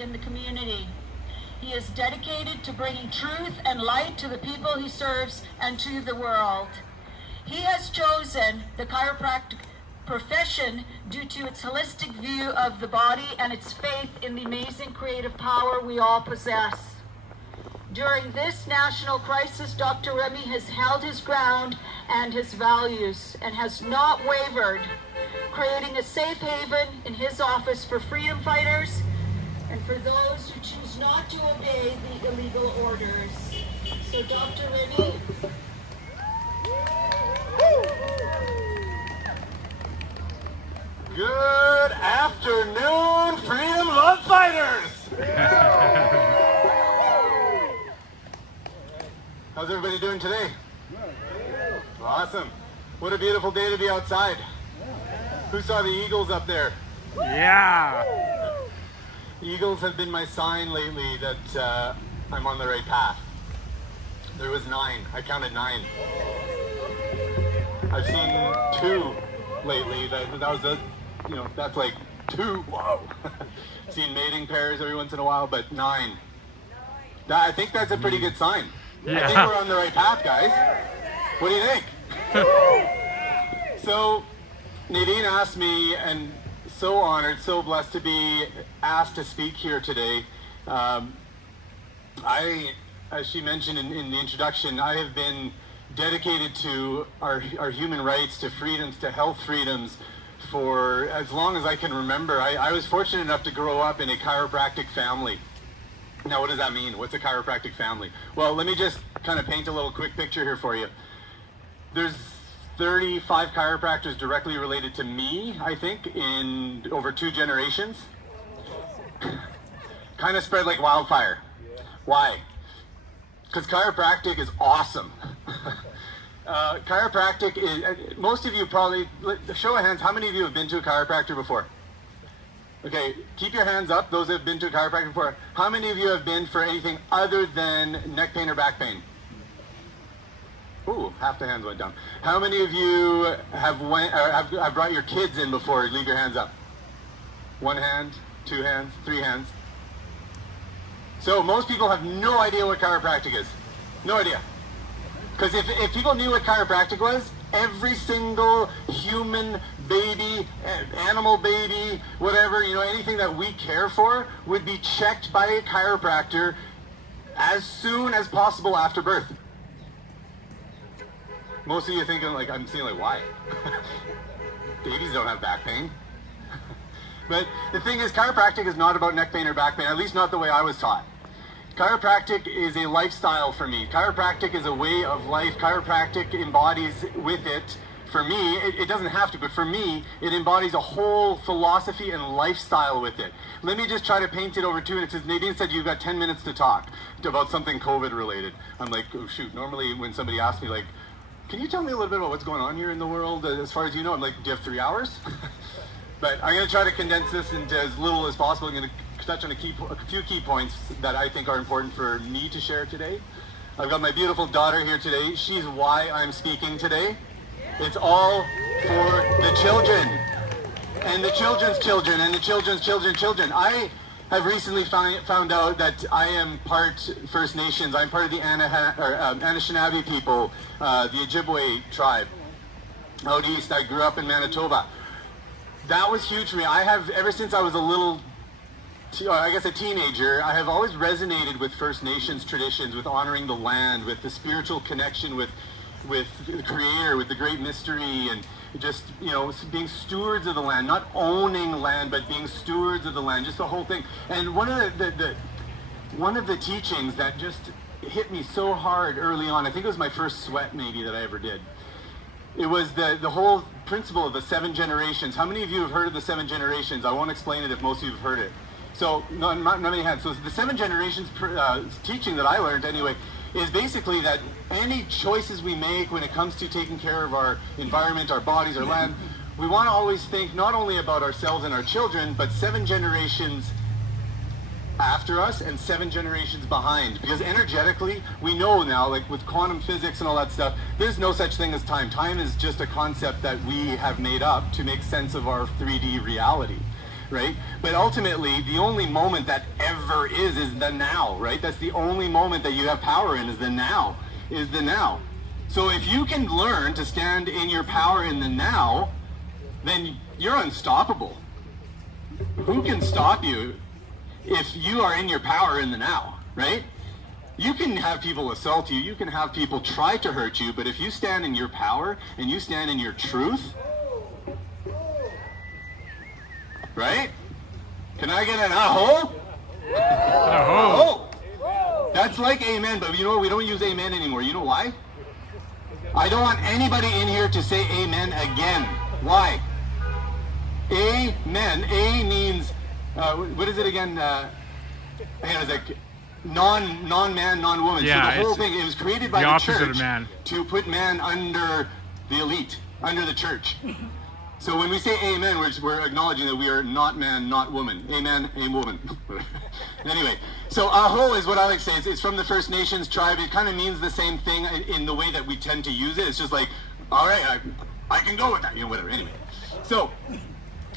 in the community. He is dedicated to bringing truth and light to the people he serves and to the world. He has chosen the chiropractic profession due to its holistic view of the body and its faith in the amazing creative power we all possess. During this national crisis, Dr. Rémi has held his ground and his values and has not wavered, creating a safe haven in his office for freedom fighters and for those who choose not to obey the illegal orders. So Dr. Rémi. Good afternoon, freedom love fighters! How's everybody doing today? Awesome. What a beautiful day to be outside. Who saw the eagles up there? Yeah! Eagles have been my sign lately that I'm on the right path. There was 9. I counted 9. I've seen 2 lately. That was a, that's like 2. Whoa. Seen mating pairs every once in a while, but 9. I think that's a pretty good sign. Yeah. I think we're on the right path, guys. What do you think? So, Nadine asked me, and so honored, so blessed to be asked to speak here today. As she mentioned in the introduction, I have been dedicated to our human rights, to freedoms, to health freedoms for as long as I can remember. I was fortunate enough to grow up in a chiropractic family. Now, what does that mean? What's a chiropractic family? Well, let me just kind of paint a little quick picture here for you. There's 35 chiropractors directly related to me, I think, in over 2 generations. Kind of spread like wildfire. Why? Because chiropractic is awesome. Chiropractic is, most of you probably, show of hands, how many of you have been to a chiropractor before? Okay, keep your hands up, those that have been to a chiropractor before. How many of you have been for anything other than neck pain or back pain? Ooh, half the hands went down. How many of you have brought your kids in before? Leave your hands up. 1 hand, 2 hands, 3 hands. So most people have no idea what chiropractic is. No idea. Because if people knew what chiropractic was, every single human baby, animal baby, whatever, anything that we care for would be checked by a chiropractor as soon as possible after birth. Most of you thinking I'm seeing why? Babies don't have back pain. But the thing is, chiropractic is not about neck pain or back pain, at least not the way I was taught. Chiropractic is a lifestyle for me. Chiropractic is a way of life. Chiropractic embodies with it, for me, it doesn't have to, but for me, it embodies a whole philosophy and lifestyle with it. Let me just try to paint it over 2 minutes. Nadine said you've got 10 minutes to talk about something COVID related. I'm like, oh shoot, normally when somebody asks me can you tell me a little bit about what's going on here in the world as far as you know? I'm like, do you have 3 hours? But I'm going to try to condense this into as little as possible. I'm going to touch on a few key points that I think are important for me to share today. I've got my beautiful daughter here today. She's why I'm speaking today. It's all for the children and the children's children and the children's children. I have recently found out that I am part First Nations. I'm part of the Anishinaabe people, the Ojibwe tribe out east. I grew up in Manitoba. That was huge for me. I have, ever since I was a teenager, I have always resonated with First Nations traditions, with honoring the land, with the spiritual connection with the Creator, with the great mystery, and just, being stewards of the land, not owning land, but being stewards of the land, just the whole thing. And one of the teachings that just hit me so hard early on, I think it was my first sweat maybe that I ever did. It was the whole principle of the 7 generations. How many of you have heard of the 7 generations? I won't explain it if most of you have heard it. So, not many hands. So the 7 generations teaching that I learned anyway is basically that any choices we make when it comes to taking care of our environment, our bodies, our land, we want to always think not only about ourselves and our children, but 7 generations after us and 7 generations behind. Because energetically, we know now, with quantum physics and all that stuff, there's no such thing as time. Time is just a concept that we have made up to make sense of our 3D reality. right? But ultimately, the only moment that ever is the now, right? That's the only moment that you have power in, is the now, is the now. So if you can learn to stand in your power in the now, then you're unstoppable. Who can stop you if you are in your power in the now, right? You can have people assault you, you can have people try to hurt you, but if you stand in your power and you stand in your truth, right? Can I get an aho? Aho! That's like amen, but you know what? We don't use amen anymore. You know why? I don't want anybody in here to say amen again. Why? Amen. A means, what is it again? Hang on a sec. Non-man, non-woman. Yeah, so the whole thing, it was created by the the opposite church of man. to put man under the elite, under the church. So when we say amen, we're acknowledging that we are not man, not woman. Amen, a woman. Anyway, so aho is what I like to say. It's from the First Nations tribe. It kind of means the same thing in the way that we tend to use it. It's just like, all right, I can go with that, you know, whatever. Anyway, so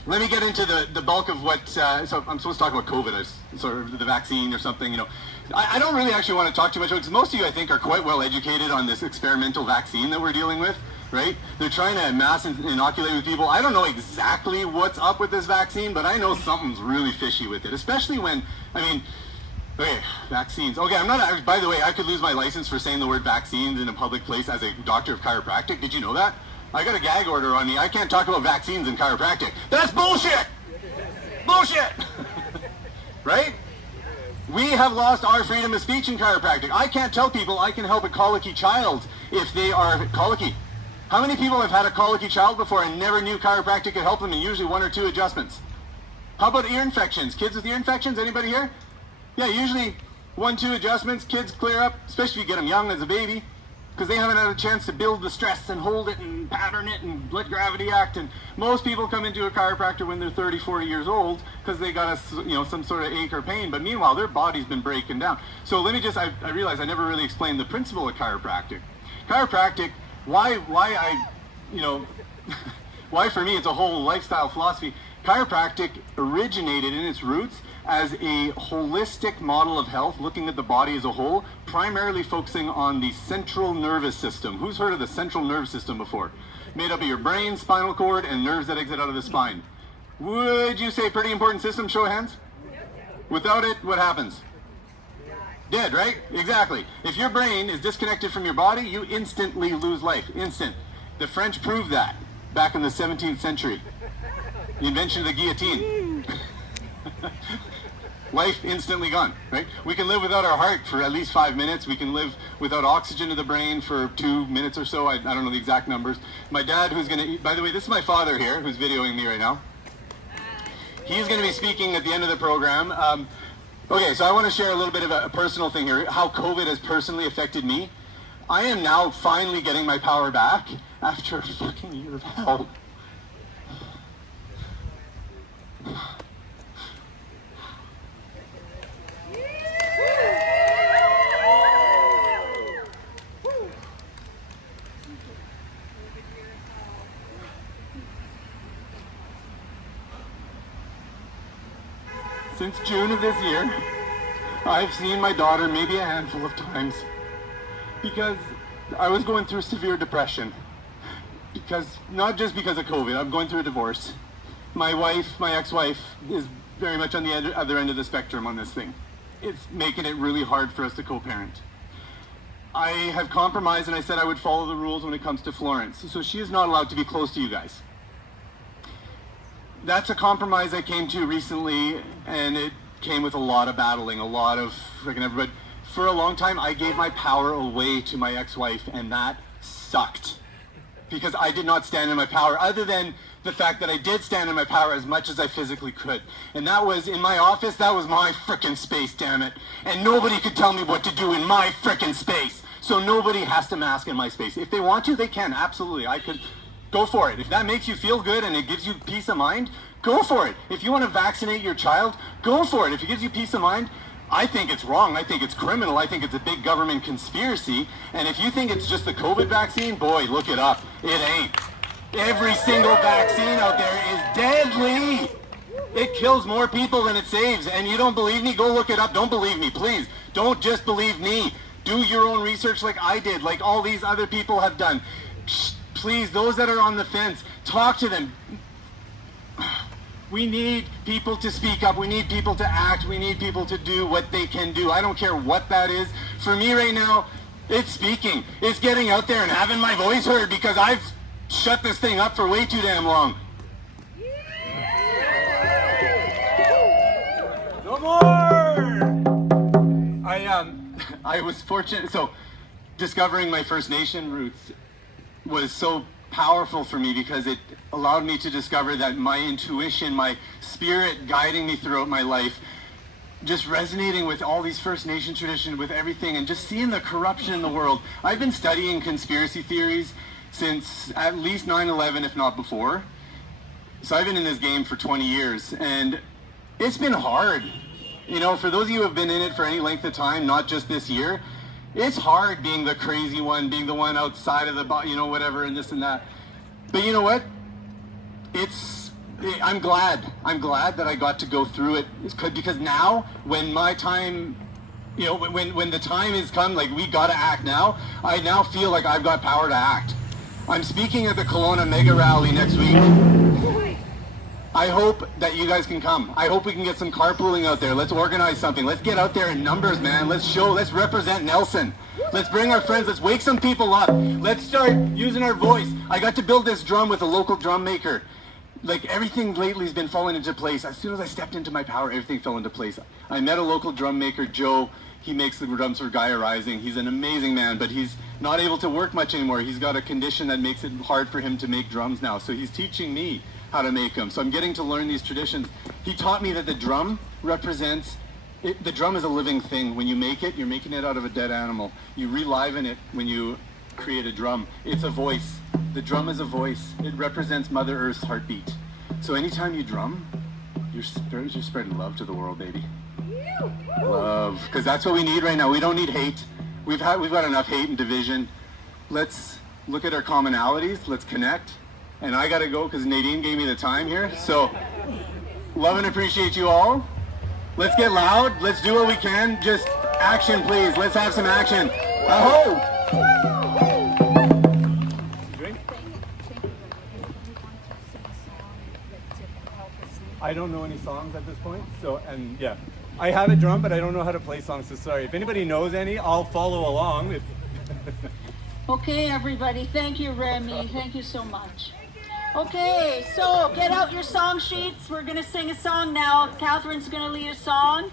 let me get into the bulk of what, so I'm supposed to talk about COVID, sort of the vaccine or something, you know. I don't really actually want to talk too much about it, because most of you, I think, are quite well educated on this experimental vaccine that we're dealing with, right? They're trying to mass inoculate with people. I don't know exactly what's up with this vaccine, but I know something's really fishy with it, especially when, I mean, okay, vaccines. Okay, by the way, I could lose my license for saying the word vaccines in a public place as a doctor of chiropractic. Did you know that? I got a gag order on me. I can't talk about vaccines in chiropractic. That's bullshit! Bullshit! Right? We have lost our freedom of speech in chiropractic. I can't tell people I can help a colicky child if they are colicky. How many people have had a colicky child before and never knew chiropractic could help them, and usually 1 or 2 adjustments? How about ear infections? Kids with ear infections? Anybody here? Yeah, usually 1, 2 adjustments, kids clear up, especially if you get them young as a baby, because they haven't had a chance to build the stress and hold it and pattern it and let gravity act. And most people come into a chiropractor when they're 30, 40 years old because they got some sort of ache or pain. But meanwhile, their body's been breaking down. So let me just, I realized I never really explained the principle of chiropractic. Chiropractic, why for me it's a whole lifestyle philosophy. Chiropractic originated in its roots as a holistic model of health, looking at the body as a whole, primarily focusing on the central nervous system. Who's heard of the central nervous system before? Made up of your brain, spinal cord, and nerves that exit out of the spine. Would you say pretty important system? Show of hands. Without it, what happens? Dead, right? Exactly. If your brain is disconnected from your body, you instantly lose life. Instant. The French proved that back in the 17th century. The invention of the guillotine. Life instantly gone, right? We can live without our heart for at least 5 minutes. We can live without oxygen to the brain for 2 minutes or so. I don't know the exact numbers. My dad, who's going to eat, by the way, this is my father here, who's videoing me right now. He's going to be speaking at the end of the program. Okay, so I want to share a little bit of a personal thing here, how COVID has personally affected me. I am now finally getting my power back after a fucking year of hell. Since June of this year, I've seen my daughter maybe a handful of times because I was going through severe depression. Because, not just because of COVID, I'm going through a divorce. My wife, my ex-wife, is very much on the other end of the spectrum on this thing. It's making it really hard for us to co-parent. I have compromised and I said I would follow the rules when it comes to Florence. So she is not allowed to be close to you guys. That's a compromise I came to recently, and it came with a lot of battling, a lot of freaking everybody. For a long time, I gave my power away to my ex-wife, and that sucked. Because I did not stand in my power, other than the fact that I did stand in my power as much as I physically could. And that was, in my office, that was my frickin' space, damn it. And nobody could tell me what to do in my frickin' space. So nobody has to mask in my space. If they want to, they can, absolutely. I could... Go for it. If that makes you feel good and it gives you peace of mind, go for it. If you want to vaccinate your child, go for it. If it gives you peace of mind, I think it's wrong. I think it's criminal. I think it's a big government conspiracy. And if you think it's just the COVID vaccine, boy, look it up. It ain't. Every single vaccine out there is deadly. It kills more people than it saves. And you don't believe me? Go look it up. Don't believe me, please. Don't just believe me. Do your own research like I did, like all these other people have done. Please, those that are on the fence, talk to them. We need people to speak up. We need people to act. We need people to do what they can do. I don't care what that is. For me right now, it's speaking. It's getting out there and having my voice heard, because I've shut this thing up for way too damn long. No more! I was fortunate. So discovering my First Nation roots was so powerful for me, because it allowed me to discover that my intuition, my spirit guiding me throughout my life, just resonating with all these First Nation traditions, with everything, and just seeing the corruption in the world. I've been studying conspiracy theories since at least 9/11, if not before. So I've been in this game for 20 years, and it's been hard. You know, for those of you who have been in it for any length of time, not just this year, it's hard being the crazy one, being the one outside of the, you know, whatever, and this and that. But you know what? I'm glad that I got to go through it, because now, when my time, you know, when the time has come, like, we gotta act now, I now feel like I've got power to act. I'm speaking at the Kelowna Mega Rally next week. I hope that you guys can come. I hope we can get some carpooling out there. Let's organize something. Let's get out there in numbers, man. Let's represent Nelson. Let's bring our friends. Let's wake some people up. Let's start using our voice. I got to build this drum with a local drum maker. Like, everything lately has been falling into place. As soon as I stepped into my power, everything fell into place. I met a local drum maker, Joe. He makes the drums for Gaia Rising. He's an amazing man, but he's not able to work much anymore. He's got a condition that makes it hard for him to make drums now. So he's teaching me how to make them. So I'm getting to learn these traditions. He taught me that the drum represents, the drum is a living thing. When you make it, you're making it out of a dead animal. You reliven it when you create a drum. It's a voice. The drum is a voice. It represents Mother Earth's heartbeat. So anytime you drum, you're spreading love to the world, baby. Love, because that's what we need right now. We don't need hate. We've got enough hate and division. Let's look at our commonalities. Let's connect. And I gotta go because Nadine gave me the time here. So, love and appreciate you all. Let's get loud. Let's do what we can. Just action, please. Let's have some action. Aho! I don't know any songs at this point. So, and yeah. I have a drum, but I don't know how to play songs, so sorry. If anybody knows any, I'll follow along. Okay, everybody. Thank you, Rémi. Thank you so much. Okay, so get out your song sheets. We're going to sing a song now. Catherine's going to lead a song.